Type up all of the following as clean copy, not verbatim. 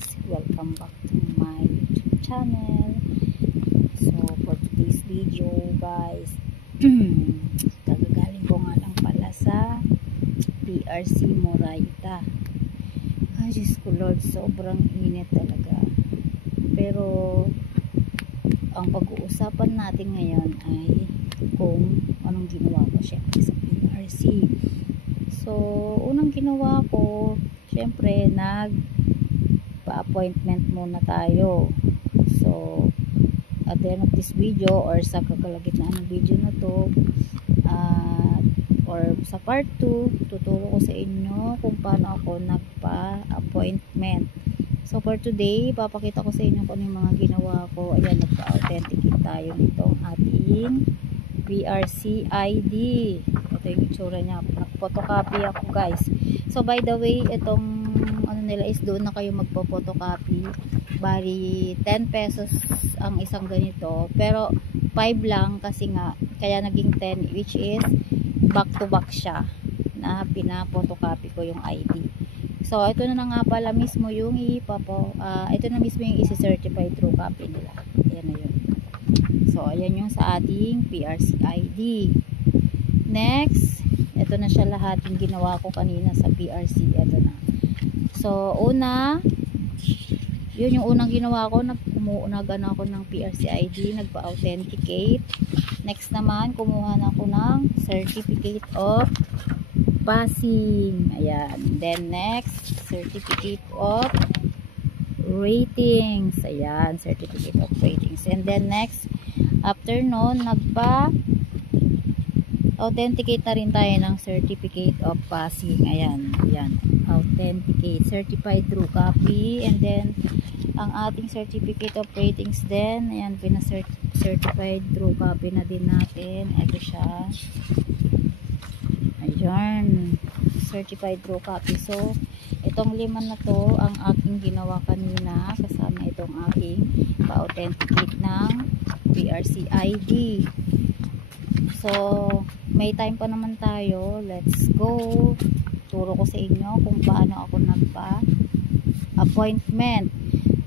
guys, welcome back to my YouTube channel. So for today's video guys, kagagaling ko nga lang pala sa PRC Moraita. Ay Diyos ko Lord, sobrang init talaga. Pero ang pag-uusapan natin ngayon ay kung anong ginawa ko syempre sa PRC. So unang ginawa ko, syempre nagpa-appointment muna tayo. So at the end of this video or sa kakalagitnaan ng video na to, or sa part 2, tuturo ko sa inyo kung paano ako nagpa-appointment. So for today, papakita ko sa inyo kung ano yung mga ginawa ko. Ayan, nagpa-authenticate tayo nitong ating PRC ID. Ito yung itsura niya. Nag-photocopy ako guys. So by the way, itong ano nila is doon na kayo magpo-photocopy. Bali 10 pesos ang isang ganito. Pero 5 lang kasi nga kaya naging 10, which is back to back siya na pina-photocopy ko yung ID. So ito na nga pala mismo yung ito na mismo yung isi-certified true copy nila. Ayan na yun. So ayan yung sa ating PRC ID. Next, ito na siya lahat yung ginawa ko kanina sa PRC. Ito na. So una, yun yung unang ginawa ko, nag-ano ako ng PRC ID, nagpa-authenticate. Next naman, kumuha na ako ng certificate of passing. Ayan. Then next, certificate of ratings. Ayan, certificate of ratings. And then next, after nun, nagpa-authenticate na rin tayo ng certificate of passing. Ayan, ayan. Authenticate, certified true copy. And then, ang ating certificate of ratings din, ayan, pina-certified true copy na din natin. Ito siya. Ayan, certified true copy. So, itong 5 na to, ang aking ginawa kanina, kasama itong aking pa-authenticate ng PRC ID. So, may time pa naman tayo. Let's go. Turo ko sa inyo kung paano ako nagpa-appointment.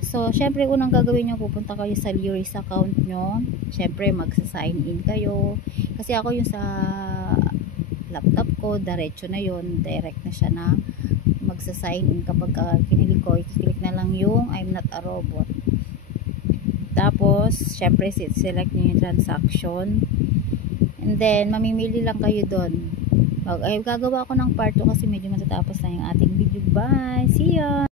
So, syempre, unang gagawin nyo, pupunta kayo sa Lyris account nyo. Syempre, magsa-sign in kayo. Kasi ako yung sa laptop ko, diretso na yun. Direct na siya na magsa-sign in. Kapag kinilig ko, i-click na lang yung I'm not a robot. Tapos, syempre, select nyo yung transaction. And then, mamimili lang kayo doon. Ay, gagawa ko ng part 2 kasi medyo matatapos na yung ating video. Bye! See ya!